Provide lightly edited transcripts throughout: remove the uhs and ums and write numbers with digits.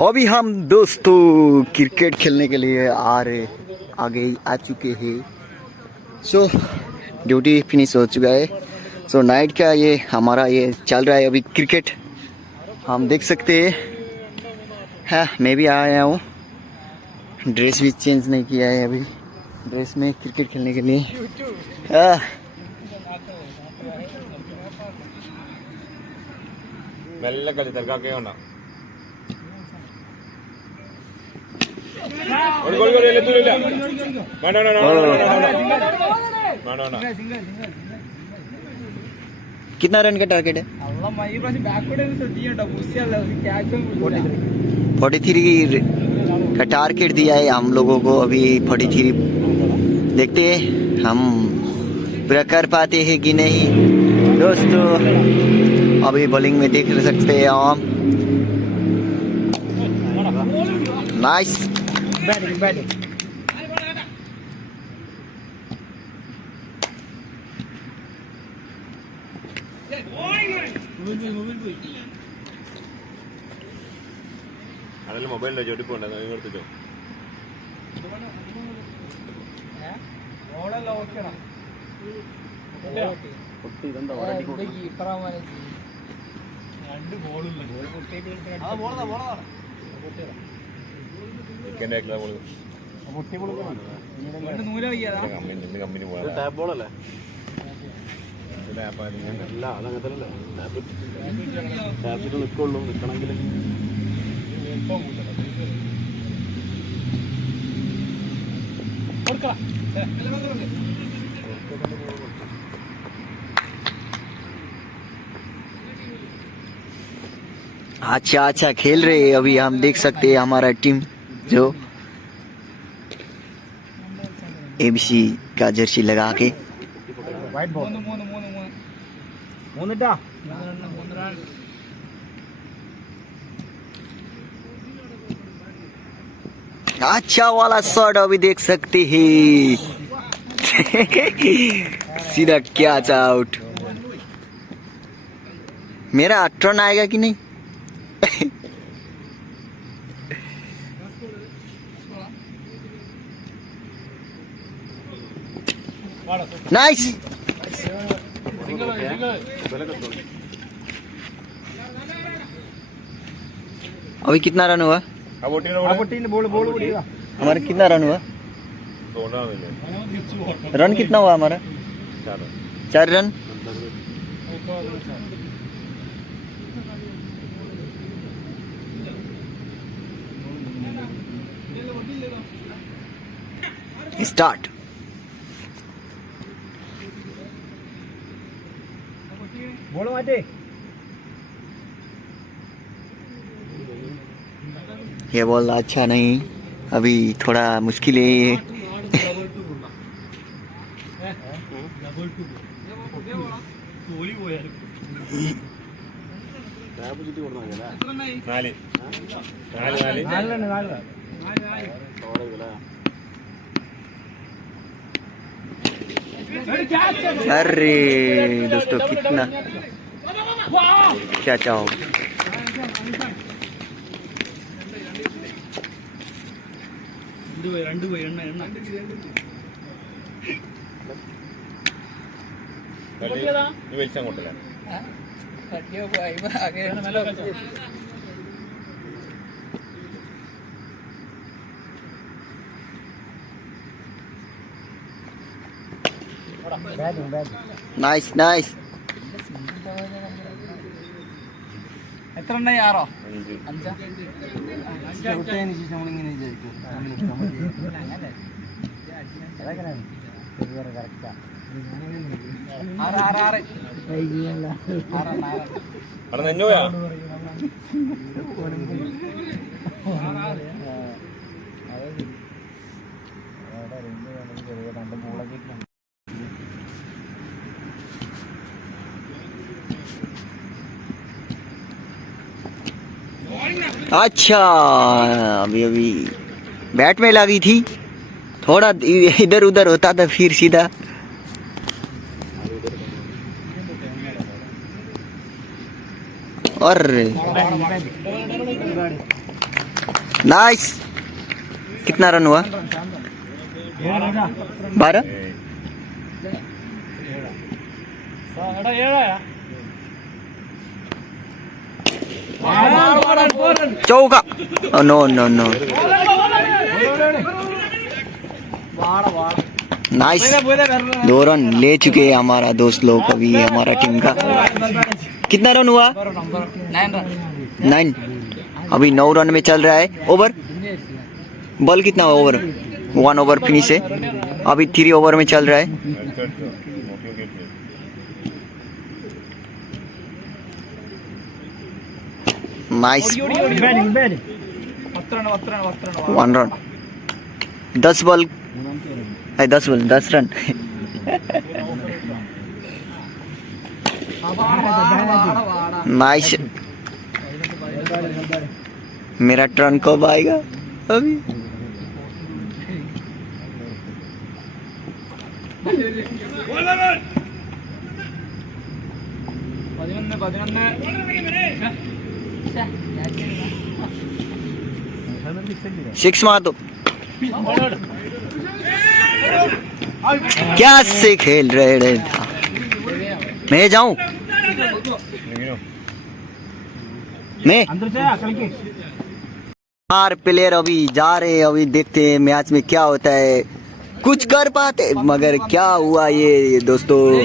अभी हम दोस्तों क्रिकेट खेलने के लिए आगे आ चुके हैं। सो ड्यूटी फिनिश हो चुका है। सो नाइट का ये हमारा ये चल रहा है अभी क्रिकेट, हम देख सकते हैं। हाँ, मैं भी आया हूँ, ड्रेस भी चेंज नहीं किया है अभी, ड्रेस में क्रिकेट खेलने के लिए। कितना रन का टारगेट है? 43 का टारगेट दिया है हम लोगों को। अभी 43 देखते हैं हम पूरा कर पाते हैं कि नहीं। दोस्तों अभी बॉलिंग में देख सकते हैं हम। Nice batting. ಮೊಬೈಲ್ ಜೋಡಿ ಪೋಂಡ ನೋಡ್ತಿದ್ದೋ ಓಡಲ್ಲ ಓಕೆನಾ ಕೊಟ್ಟಿ ಬಂದ ಹೊರಡಿ ಕೊಡಿ ಪರಮಾನೆ രണ്ട് ബോൾ ഉണ്ട് ആ ബോളാ പൊട്ടിയ കേനെ एकला ബോൾ പൊട്ടി ബോൾ രണ്ട് നൂല വയ്യാ കമ്പനി പോയാ ടാപ്പ് ബോൾ അല്ലേ ടാപ്പ് അല്ല അതങ്ങനല്ല ടാപ്പിൽ നിൽക്കുള്ളൂ നിൽക്കണമെങ്കിൽ अच्छा खेल रहे हैं अभी। हम देख सकते हैं हमारा टीम जो एबीसी का जर्सी लगा के अच्छा वाला शॉट अभी देख सकते हैं। सीधा कैच आउट। मेरा टर्न आएगा कि नहीं? नाइस। अभी कितना रन हुआ? हमारा कितना रन हुआ? रन कितना हुआ हमारा? 4 रन। स्टार्ट। बोलो आते। ये बॉल अच्छा नहीं, अभी थोड़ा मुश्किल है ये। अरे दोस्तों कितना क्या चाहो। Nice nice. എത്ര എണ്ണ ആറോ 5 अच्छा अभी अभी बैट में लगी थी, थोड़ा इधर उधर होता था फिर सीधा और नाइस। कितना रन हुआ? 12। चौका। No no no, nice. 2 run ले चुके हैं हमारा दोस्त लोग अभी हमारा टीम का। कितना रन हुआ? 9। अभी 9 रन में चल रहा है। ओवर बॉल कितना ओवर? 1 ओवर फिनिश है। अभी 3 ओवर में चल रहा है। Nice. 1 run. 10 ball 10 run. Nice. मेरा टर्न कब आएगा अभी? सिक्स मार दो। क्या से खेल रहे था? मैं जाऊं? मैं 4 प्लेयर अभी जा रहे हैं। अभी देखते हैं मैच में क्या होता है। कुछ कर पाते मगर क्या हुआ ये दोस्तों?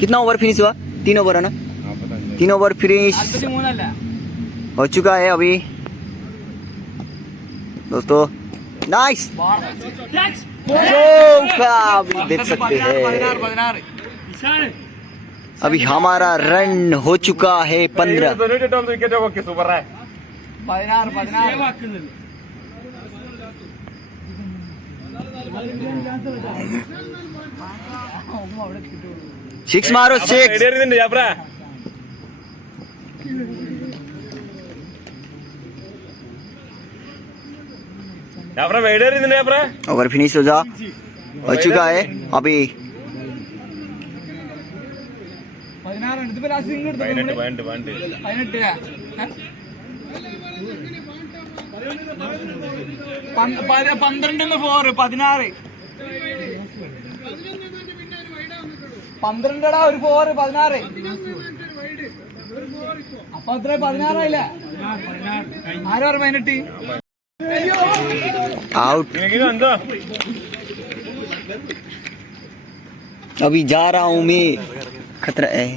कितना ओवर फिनिश हुआ? 3 ओवर है ना? 3 ओवर फिनिश हो चुका है अभी दोस्तों। नाइस। अभी देख सकते हैं अभी हमारा रन हो चुका है 15। सिक्स मारो 6। ओवर फिनिश हो चुका है अभी। 12 ഒരു 4 16 അപ്പൊ അത്ര 16 ആയില്ല. ആരോ 18 आउट। अभी जा रहा हूँ मैं। खतरा है।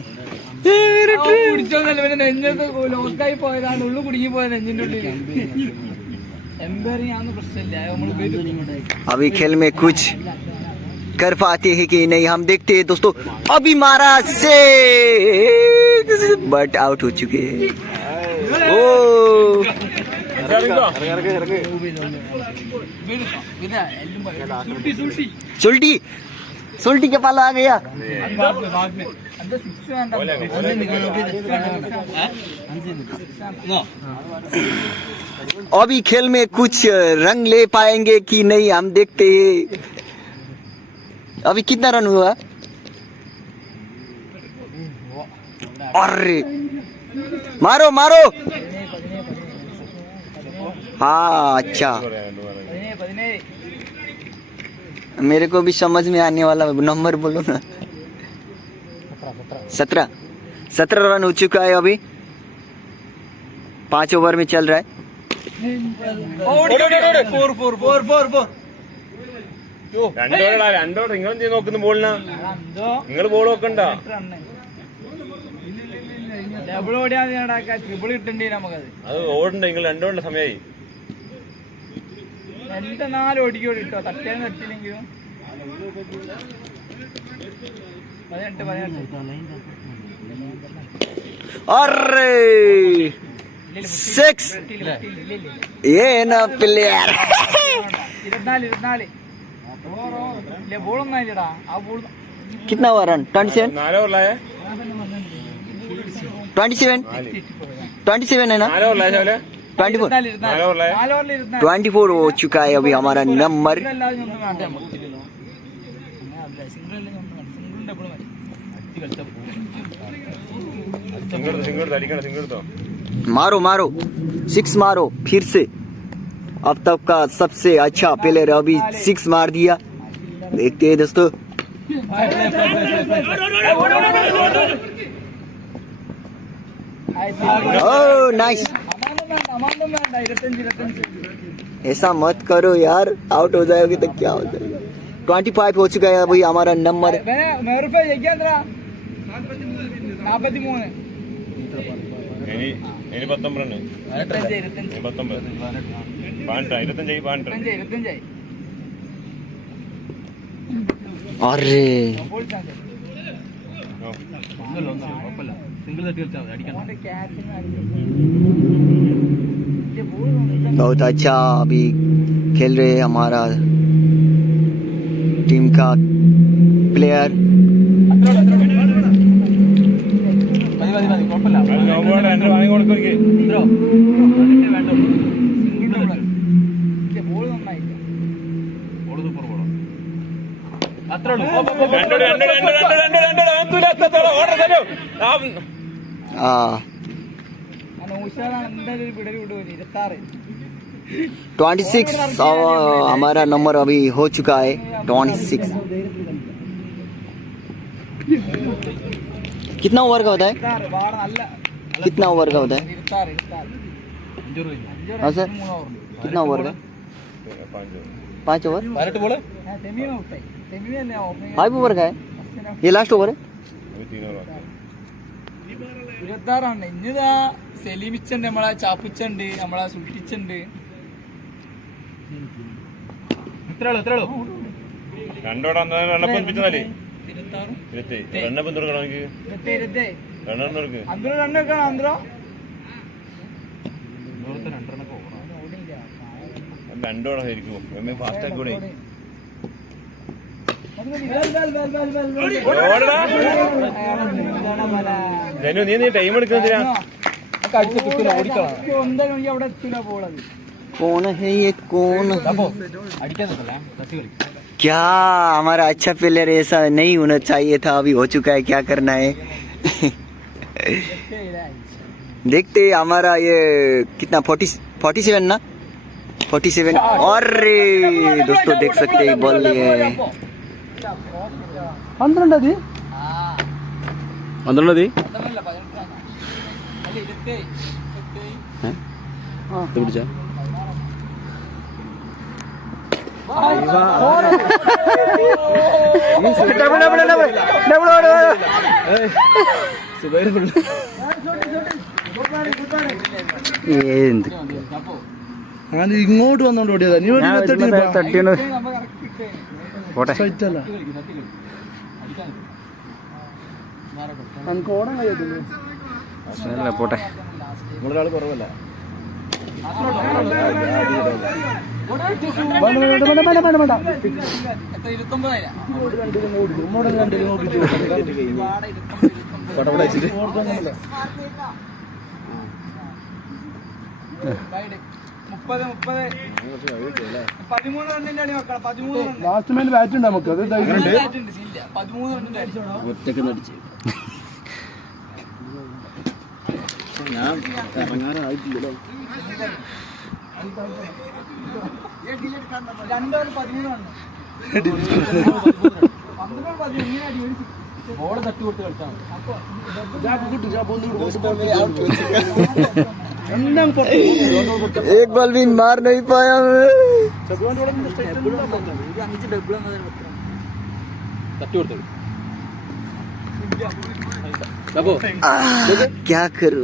പിടിച്ചോന്നല്ല, പിന്നെ നെഞ്ചത്ത് ലോക്കായി പോയതാണ്. ഉള്ളു കുടുങ്ങി പോയത് നെഞ്ചിന്റെ ഉള്ളിൽ. എംപയറിംഗ് പ്രശ്നമില്ല. अभी खेल में कुछ कर पाते हैं कि नहीं हम देखते हैं दोस्तों। अभी मारा से बट आउट हो चुके हैं। ओ सुल्टी सुल्टी के पाला आ गया। अभी खेल में कुछ रंग ले पाएंगे कि नहीं हम देखते हैं। अभी कितना रन हुआ? अरे मारो मारो। हाँ अच्छा, मेरे को भी समझ में आने वाला नंबर बोलो ना। 17 रन हो चुका है अभी। 5 ओवर में चल रहा है। 4 ഡബിൾ ഓടിയാൽ ട്രിപ്പിൾ കിട്ടണ്ടേ നമുക്കത്. അത് ഓടണ്ട, നിങ്ങൾ 2 ഓടേണ്ട സമയമായി. 2-4 ഓടിക്കോടി ഇട്ടോ, തട്ടിയാലും തട്ടിയില്ലെങ്കിലും. 6 ये ना प्लेयर 24 ബോളൊന്നും ആയില്ലടാ. ആ ബോൾ कितना हुआ रन? 27 है ना? 24 हो चुका है अभी हमारा नंबर। मारो मारो, 6 मारो फिर से। अब तक का सबसे अच्छा प्लेयर अभी 6 मार दिया। देखते हैं दोस्तों। Oh nice. ऐसा मत करो यार, आउट हो जाओगे तो क्या हो जाएगा। 25 हो चुका है अभी हमारा नंबर। अरे बहुत अच्छा अभी खेल रहे हैं हमारा टीम का प्लेयर। हाँ 26 हमारा नंबर अभी हो चुका है 26। कितना ओवर का होता है? कितना ओवर का होता है? हाँ सर, कितना ओवर का? 5 ओवर? 5 ओवर का है ये लास्ट ओवर है। സെലീമിച്ചുണ്ട്, നമ്മളെ ചാപ്പിച്ചുണ്ട്, നമ്മളെ സുട്ടിച്ചുണ്ട്. നീ ടൈം എടുക്കുന്നില്ല. कौन है ये कौन? क्या हमारा अच्छा प्लेयर ऐसा नहीं होना चाहिए था, अभी हो चुका है, क्या करना है। देखते हमारा ये कितना 47 ना 47। और दोस्तों देख सकते हैं बॉल ये 12 പിടിച്ച ഇങ്ങോട്ട് വന്നോണ്ട് ഓടിയതാ. നീ തട്ടിയാണ് പോട്ടെ. നമുക്ക് ഓടാൻ കഴിയത്തില്ലേ? പോട്ടെ. നമ്മളൊരാൾ കുറവല്ല. ലാസ്റ്റ് മേൽ ബാറ്റ് ഉണ്ട് നമുക്ക്. അത് 13 ഒറ്റക്ക് നടിച്ച് ഞാൻ ഇറങ്ങാനായിട്ടില്ലല്ലോ. 2 തട്ടി കൊടുത്ത് കളിച്ചാൽ एक बॉल भी मार नहीं पाया मैं. क्या करूं,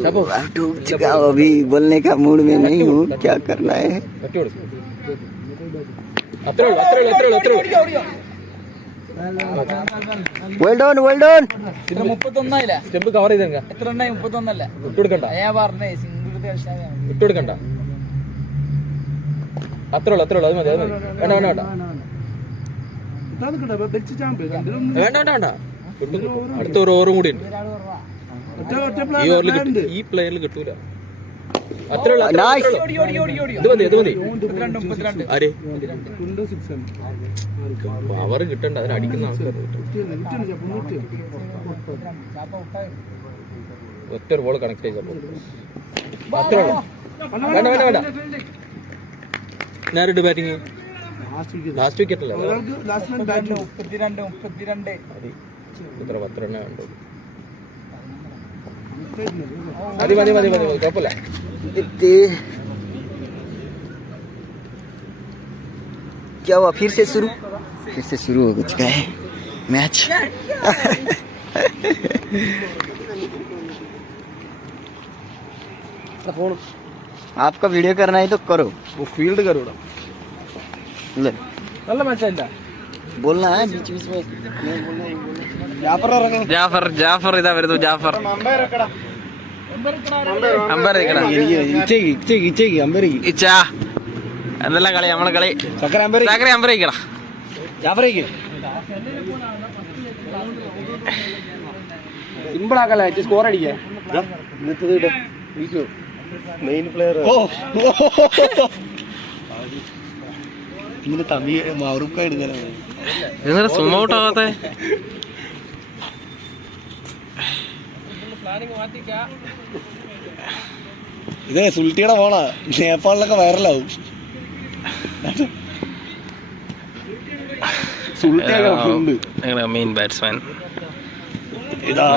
डूब चुका हूं, अभी बोलने का मूड में नहीं हूँ. क्या करना है? Well done, well done. 31 step cover ചെയ്തെങ്ക എത്ര ഉണ്ടായി? 31 അല്ല, ഇട്ടെടുക്കണ്ട. ഞാൻ പറഞ്ഞേ സിംഗിൾ ഇട്ടെടുക്കണ്ട. അത്രേ ഉള്ളു, അത് മതി. വേണ്ട അടുത്ത ഒരു ഓവറും കൂടി ഉണ്ട്. ഈ ഓവറിൽ ഈ പ്ലെയറിൽ കിട്ടൂല. നൈസ്. പവർ കിട്ടണ്ട അതിന് അടിക്കുന്ന ആൾക്കാർ ഒറ്റ ബോൾ കണക്ട് ചെയ്തപ്പോ അത്രേ ഉള്ളൂ. വേണ്ട വേണ്ട വേണ്ട ഞാനിട്ട് ബാറ്റിങ് ലാസ്റ്റ് വിക്കറ്റ് അല്ലേ ഇത്ര 10 റണ്ണേ ഉണ്ടോ മതി മതി മതി മതി കുഴപ്പമില്ല क्या हुआ फिर से शुरू हो चुका है मैच आपका वीडियो करना है तो करो वो फील्ड करो ले നല്ല മാച്ചല്ല बोलना है बीच बीच में ജാഫർ ഇതാ വരുന്നു. ജാഫർ അമ്പയർ ഇച്ചാ എന്തെല്ലാം കളി നമ്മളെ കളി ചക്കര അമ്പയർ ഇക്കടാ. സിമ്പിൾ ആക്കല്ല സ്കോർ അടിക്കാൻ മെയിൻ പ്ലെയർ ഇങ്ങനെ തമിഴ് മാറുക്ക എടുക്കാനാണ് ഇതെന്താ സുമ ഔട്ട് ആവാത്തെ? ഇതേ സുൽട്ടിയുടെ ഫോണാ നേപ്പാളിലൊക്കെ വൈറലാവും മെയിൻ ബാറ്റ്സ്മാൻ ഇതാ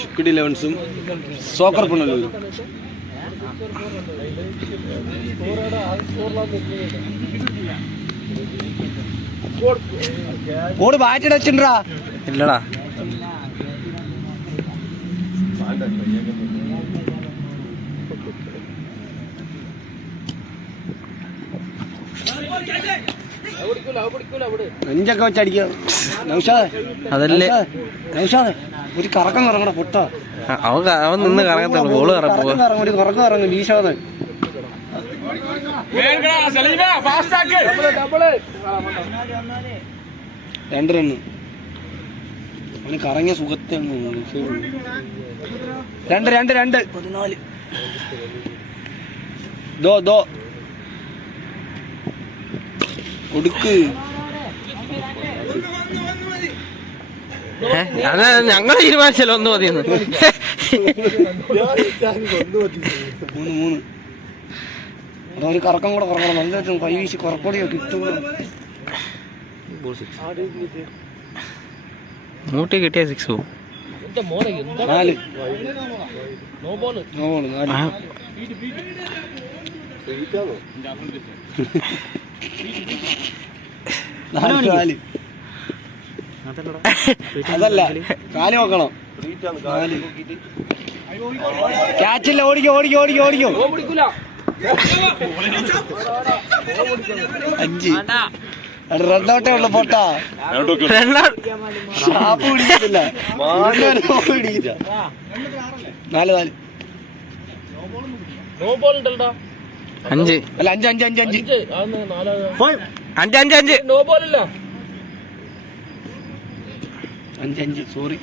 ചുക്കിടി ലെവൻസും സോക്കർ പുനലൂരും ഓട് ബാറ്റ് വെച്ചിട്ടാ ഇല്ലടാ. നെഞ്ചൊക്കെ വെച്ചടിക്കാം അതല്ലേ ഒരു കറക്കം കറങ്ങണ പൊട്ട അവൻ നിന്ന് കറങ്ങത്തുള്ളൂ. ബോള് കറക്കം ഇറങ്ങും വീശാതെ രണ്ട് റണ്ണ് അവന് കറങ്ങിയ സുഖത്തെ രണ്ട് രണ്ട് രണ്ട് 14 ദോ കൊടുക്ക്. അത് ഞങ്ങൾ തീരുമാനിച്ചല്ലോ 1 മതിയെന്ന്. 3 അതൊരു കറക്കം കൂടെ കുറക്കണം. നല്ല കൈ വീശി കുറപ്പൊടിയോ കിട്ടും. മൂട്ടി കിട്ടിയ 6 പോകും. 4 അതല്ല കാല് നോക്കണം. ക്യാച്ചില്ല. ഓടിക്കോ 5 റണ്ണൗട്ടേ ഉള്ളു പൊട്ടാ. ഷാപ്പ് പിടിക്കത്തില്ല. 4 5 അല്ല 5 സോറി.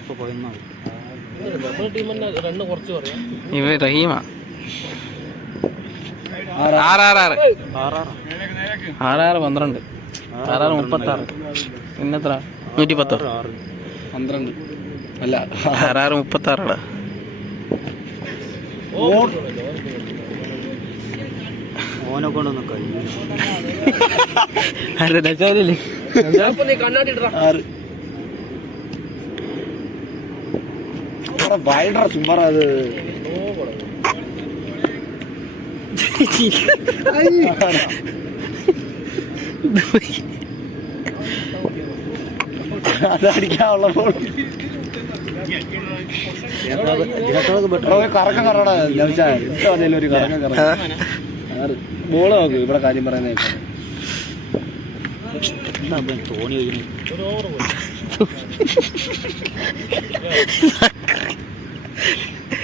ഇവ റഹീമാ 6 12 6 36 പിന്നെത്ര 110 12 അല്ല 6 36 ഓനെ കൊണ്ടൊന്നും കഴിയും. 6 വൈഡർ സുമ്പറ അത് അതടിക്കാനുള്ള ബോൾ കറക്കം കറടാ ലഭിച്ചാൽ ഒരു കറക്കം കറ ബോള് നോക്ക്. ഇവിടെ കാര്യം പറയുന്ന തോണി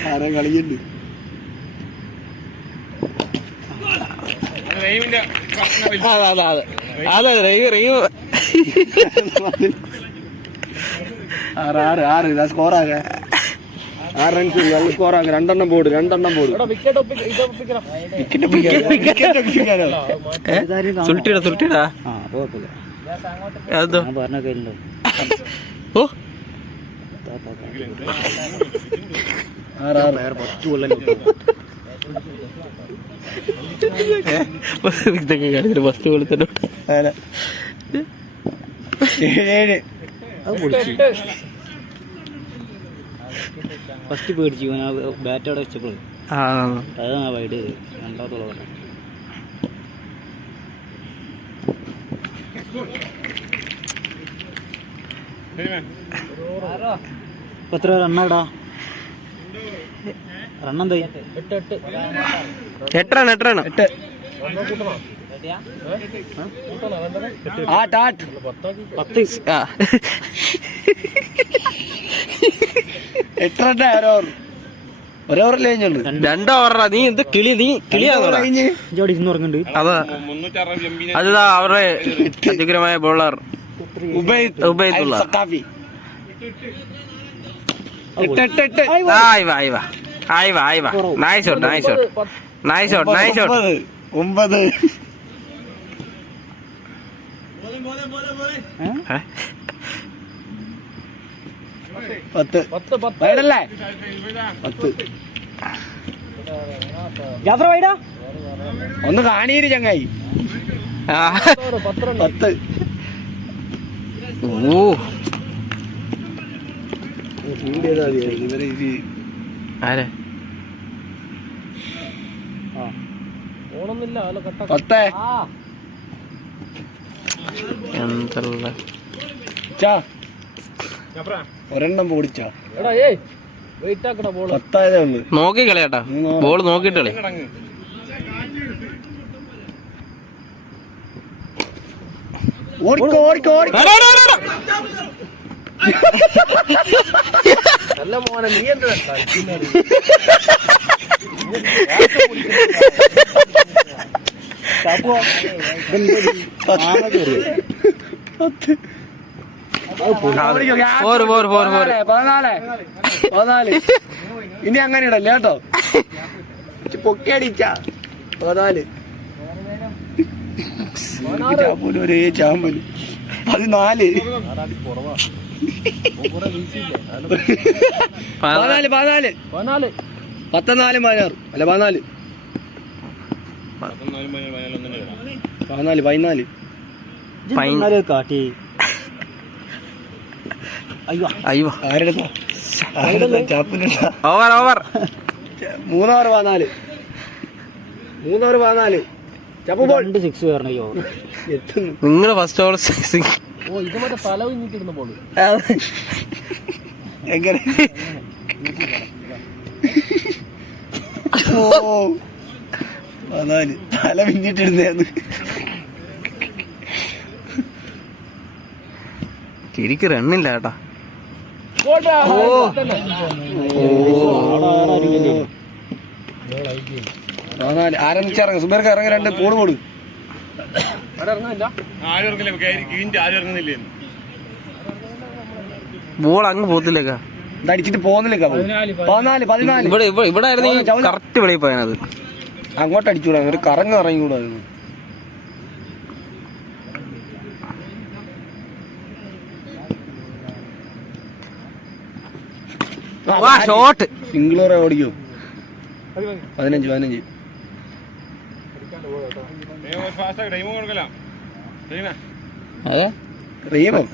ആരാ കളിയുണ്ട്. അതെ അതെ റീവ് 6 ഇതാ സ്കോറാക 6 റൺസ് നല്ല സ്കോറാക. 2 എണ്ണം ബോർഡ് സുൽട്ടിടാ അതോ ഓ ഇതൊക്കെ കളിച്ചിട്ട് ഫസ്റ്റ് കൊടുത്തിട്ട് 7 ഫസ്റ്റ് പേടിച്ചു ബാറ്റ് അവിടെ വെച്ചപ്പോൾ അതാണ് വൈഡ് രണ്ടാമത്തോളം എത്ര റണ്ണാടാ റണ്ണെന്തായി 8 റൺ 8 1 ഓവറിൽ 2 ഓവറാ. നീ എന്ത് കിളിയാണോടാ ജോഡി ഉറങ്ങുന്നുണ്ട്. അതാ അതാ അവരുടെ അത്യുഗ്രമായ ബോളർ ഉബൈദുള്ള. നൈസ് ഷോട്ട് 9 10 വൈഡല്ലേ 10 ജാഫർ വൈഡാ ഒന്ന് കാണീര് ചങ്ങായി 10 ഓ ആരെ 10 എന്തല്ല ഒരെണ്ണം പൊടിച്ചാ 10 ആയതേ ഉള്ളു. നോക്കി കളിയാട്ടാ ബോൾ നോക്കിട്ട് കളി. ഓടിക്കോ നല്ല മോനെ നീ എന്താ ഇനി അങ്ങനെ ഇടല്ലേ കേട്ടോ. പൊക്കിയടിച്ച 14 ഒരേ ചാമ്പല് 14 14 14 അല്ല 14 കാട്ടി അയ്യോ ആരുടെ ഓവർ 3 ഓവർ 14 രണ്ട് 6 കയറണയ്യോ എത്തുന്നു. നിങ്ങള് ഫസ്റ്റ് ഓവർ ഇത് മറ്റേ തല കുഞ്ഞിട്ടിരുന്ന ബോള് എങ്ങനെ ഓ 14 തല പിന്നിട്ടിരുന്നേന്ന്. ശരിക്ക് റണ്ണില്ല കേട്ടാ. 14 ആരംഭിച്ചിറങ്ങും സുബേർക്ക് ഇറങ്ങി 2 കോട് കൊടു. ബോൾ അങ്ങ് പോത്തില്ലേക്കാ അടിച്ചിട്ട് പോകുന്നില്ലേക്കാ 14 ഇവിടെ ആയിരുന്നു കറക്റ്റ് വെളിയിൽ പോയത്. അങ്ങോട്ട് അടിച്ചുകൂടാ ഒരു കറങ്ങ് ഇറങ്ങിക്കൂടായിരുന്നു. ഷോട്ട് സിംഗിളോറെ ഓടിക്കും 15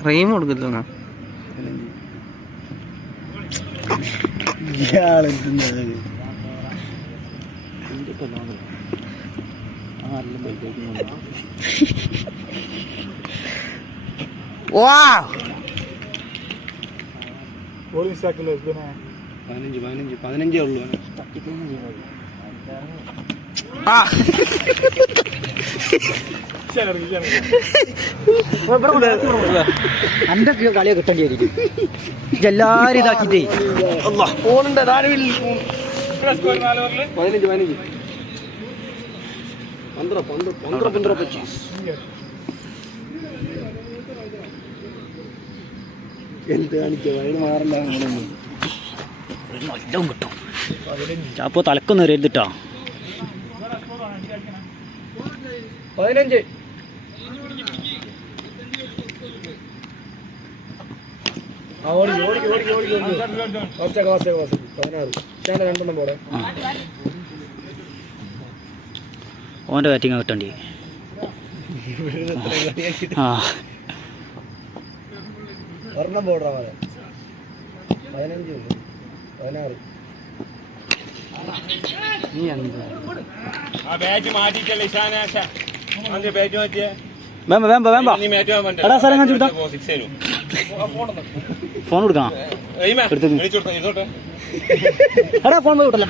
റീം കൊടുക്കില്ല. ഇയാളെന്തുന്നത് വാ 15 ഉള്ളു. എന്റെ കളിയെ കിട്ടേണ്ടിയായിരിക്കും എല്ലാരും ഇതാക്കിട്ടേ 15 15 15 15 25 നല്ലോണം കിട്ടും. ചാപ്പോ തലക്കൊന്നും എറിയരുതിട്ടാ. 15. ഓൻ്റെ ബാറ്റിങ് കിട്ടണ്ടി. ആ ഒരെണ്ണം ബോർഡറാ 15 16. നീ എന്താ എടാ സ്ഥലം കാണിച്ചു കൊടുത്താ ഫോൺ കൊടുക്കാം. എടാ ഫോൺ കൊടുക്കല്ലോ.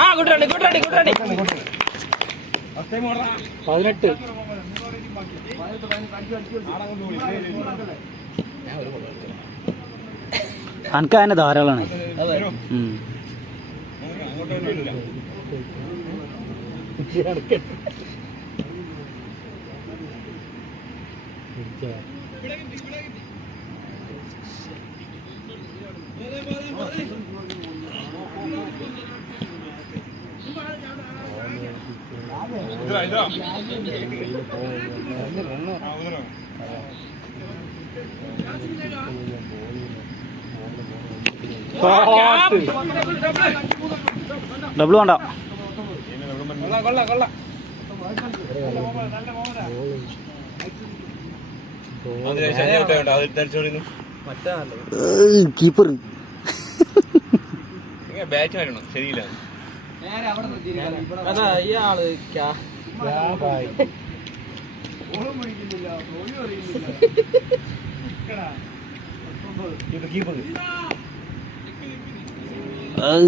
ആ കുട്ടറണ്ടി 18. അനക്ക് അതിനെ ധാരാളമാണ്. ഡബിൾ വേണ്ട. കീപ്പർ ബാറ്റ് വരണം. ശരിയില്ല അതാ ഇയാള്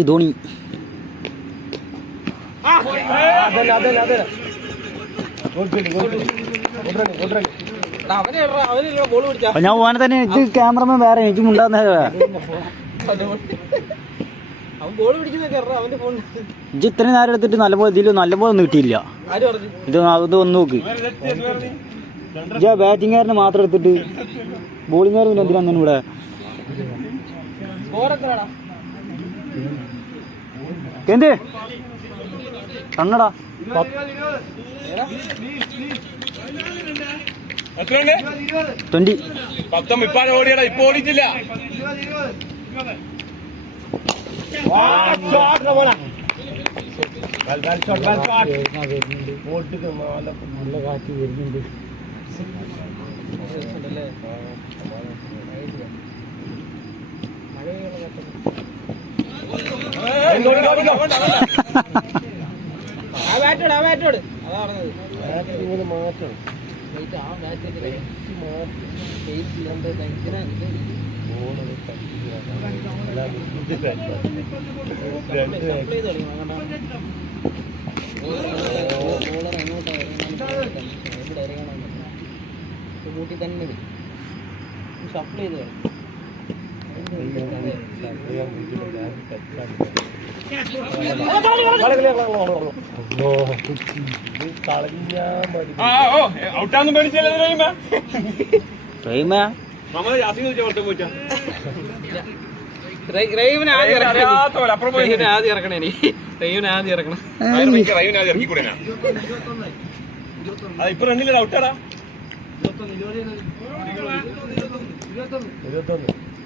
ധോണി. ഞാൻ പോകാനെ തന്നെ. ഇത് ക്യാമറമാൻ വേറെ, എനിക്ക് മുണ്ടാന്ന ഇജ്ജ് ഇത്രയും നേരം എടുത്തിട്ട് നല്ലപോലെ ഇതിൽ നല്ലപോലെ ഒന്നും കിട്ടിയില്ല. ഇത് ഒന്ന് നോക്ക്. ഇജ്ജ് ബാറ്റിംഗുകാരനെ മാത്രം എടുത്തിട്ട് ബോളിംഗുകാരൻ പിന്നെ എന്തിനാ ഇവിടെ? എന്ത് കണ്ണടാ 20. ഓടിയടാ. ഇപ്പൊ ഓടിച്ചില്ല. നല്ല കാറ്റ് വരുന്നുണ്ട്. കൂട്ടി തന്നെ സപ്ലൈ ചെയ്ത് ഔട്ടാന്നും പേടിച്ചല്ലേ ആദ്യം ഇറക്കണേ. ആദ്യം ഇറക്കണം. ഇപ്പൊ രണ്ടില്ല ഔട്ടാടാ.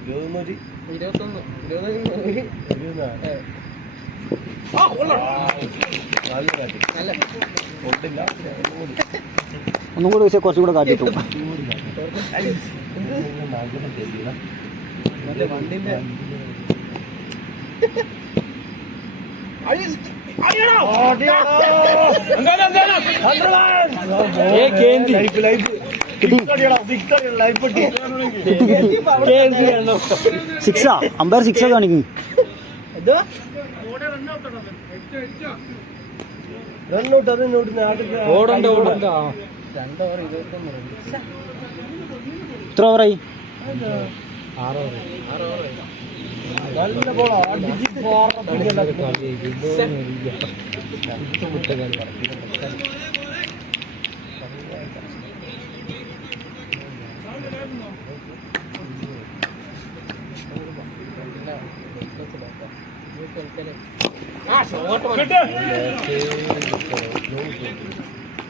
21 ഒന്നും കൂടെ വെച്ചാൽ കുറച്ചും കൂടെ കാറ്റിട്ടു. സിക്സാ അമ്പയർ സിക്സാ കാണിക്കും. റണ്ണൗട്ട് അത് എത്ര ഓവറായി? 6 ഓവർ. നല്ല ബോളാ അടിച്ച്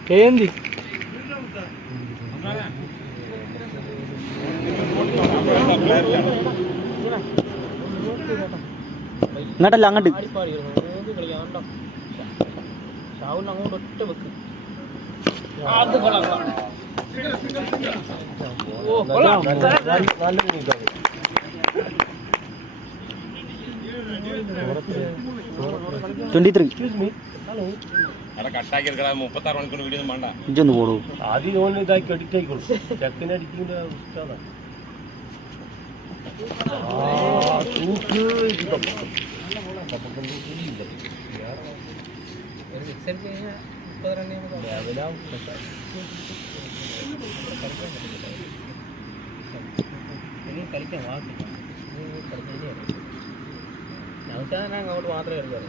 കേന്തി ഇങ്ങോട്ടല്ല അങ്ങോട്ട്. അങ്ങോട്ട് ഒറ്റ വെക്ക്. 23. ഇഞ്ചൊന്ന് പോടൂ. ആദ്യം ഓന് ഇതാക്കി എഡിറ്റ് ആയിക്കോളൂ. ചെക്കനെ അടിക്കുന്ന ഇഷ്ടമാണ്. കളിക്കാൻ അങ്ങോട്ട് മാത്രമേ കളിക്കാറ്.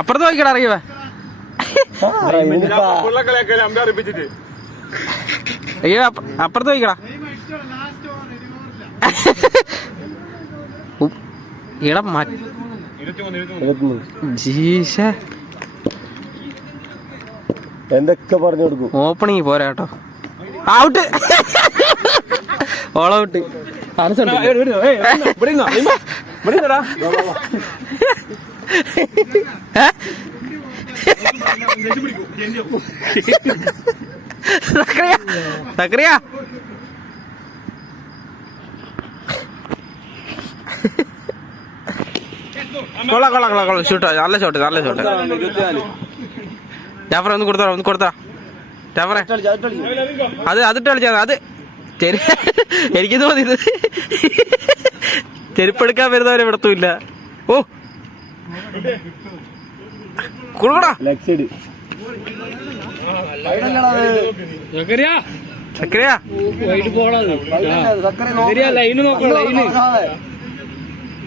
അപ്പുറത്ത് നോക്കിക്കടാ അറിയവ. അയ്യോ അപ്പുറത്ത് നോക്കിക്കടാ. ഈടാ ജീഷ എന്തൊക്കെ പറഞ്ഞു കൊടുക്കും. ഓപ്പണിങ് പോരാ കേട്ടോ. ഔട്ട്. All out. സക്രിയ കൊള്ളാം കൊള്ളാം കൊള്ളാം കൊള്ളാം. ഷൂട്ടോ നല്ല ഷോട്ട് നല്ല ഷോട്ട്. ജാഫറെ ഒന്ന് കൊടുത്തോ ജാഫറെ. അതിട്ട് കളിച്ചാ അത് എനിക്ക് തോന്നിയത് ചെരുപ്പെടുക്കാൻ വരുന്നവരെ വിടത്തുമില്ല. ഓ കൊടുക്കടാ സക്രിയ.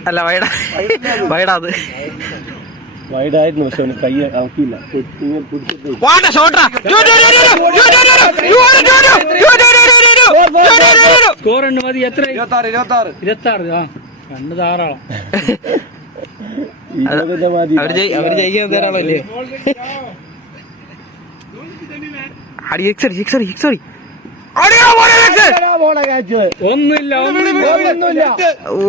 അല്ല വൈഡാ അത് വൈഡായിരുന്നു. പക്ഷെ അവന് കൈ ആക്കിയില്ല. സ്കോർ ഉണ്ട് മതി. എത്ര? 26. ആ രണ്ട് ധാരാളം. അവര് ജയിക്കാൻ തരാളല്ലേ. അടി എക്സറി ഒന്നുമില്ല. ഓ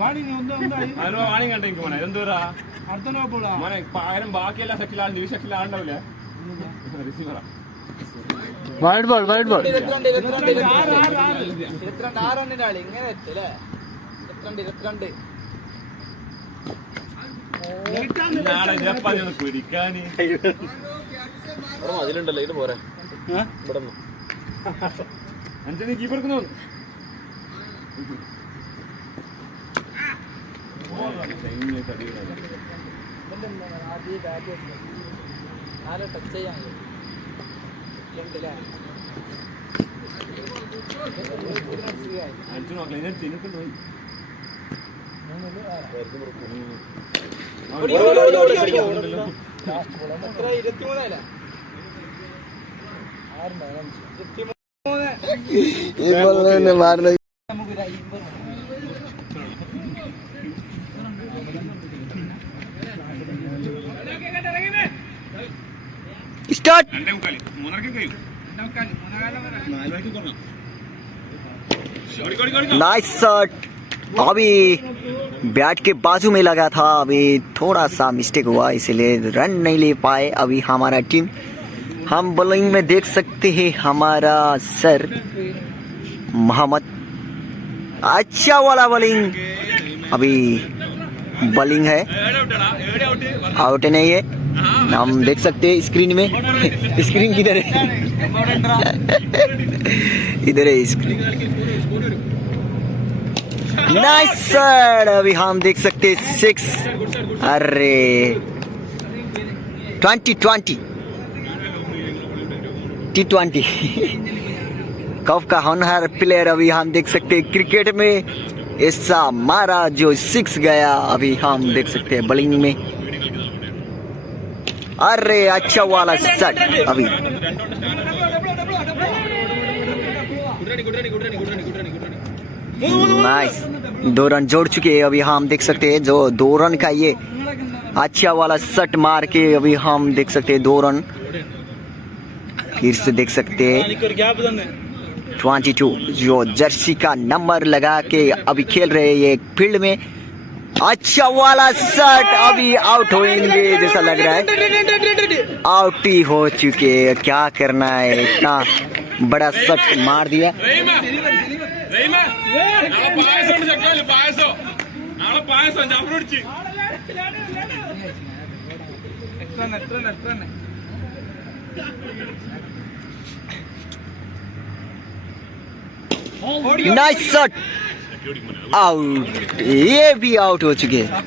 വാണിംഗ് കണ്ടേ മോനെ എന്തോരാ മോനെ പകരം ബാക്കിയെല്ലാം സെക്ഷനിലാണ് ന്യൂ സെക്ഷനിലാണ്ടാവില്ല റിസീവറാ വൈഡ് ബോൾ നാളെ ജപ്പാനി ഒന്ന് പിടിക്കാന് അതിലുണ്ടല്ലോ ഇത് പോരാ ഇവിടെ അഞ്ച് കീപ്പർക്ക് തോന്നുന്നു ടച്ച് ചെയ്യാൻ അഞ്ചു നോക്കില്ല ഞാൻ ചെന്നിട്ടുണ്ട് പോയി മാറുന്നത് स्टार्ट नाइस शॉट अभी बैट के बाजू में लगा था अभी थोड़ा सा मिस्टेक हुआ इसलिए रन नहीं ले पाए अभी हमारा टीम हम बॉलिंग में देख सकते हैं हमारा सर मोहम्मद अच्छा वाला बॉलिंग अभी बॉलिंग है आउट नहीं है हम देख सकते हैं स्क्रीन में स्क्रीन किधर है इधर है स्क्रीन नाइस सर अभी हम देख सकते हैं 6 अरे 2020 T20 कप का होनहार प्लेयर अभी हम देख सकते हैं क्रिकेट में ऐसा मारा जो 6 गया अभी हम देख सकते हैं बॉलिंग में अरे अच्छा वाला शॉट अभी नाइस 2 रन जोड़ चुके हैं अभी हम देख सकते हैं जो 2 रन का ये अच्छा वाला शॉट मार के अभी हम देख सकते हैं 2 रन फिर से देख सकते हैं 22 जो जर्सी का नंबर लगा के अभी खेल रहे हैं ये फील्ड में अच्छा वाला शॉट अभी आउट होंगे जैसा लग रहा है आउट ही हो चुके क्या करना है इतना बड़ा शॉट मार दिया नाइस शॉट आउट ये भी आउट हो चुके हैं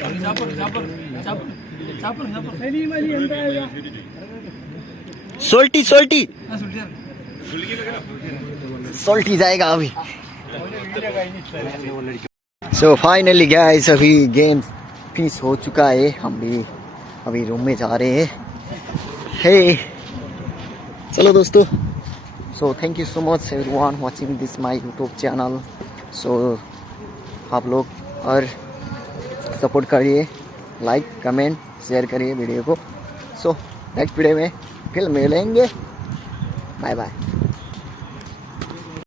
सोल्टी सोल्टी सोल्टी जाएगा अभी सो फाइनली गाइस अभी गेम फिनिश हो चुका है हम भी अभी रूम में जा रहे हैं हे चलो दोस्तों so thank you so much everyone watching this my YouTube channel so आप लोग और सपोर्ट करिए लाइक कमेंट शेयर करिए वीडियो को सो नेक्स्ट वीडियो में फिर मिलेंगे बाय बाय।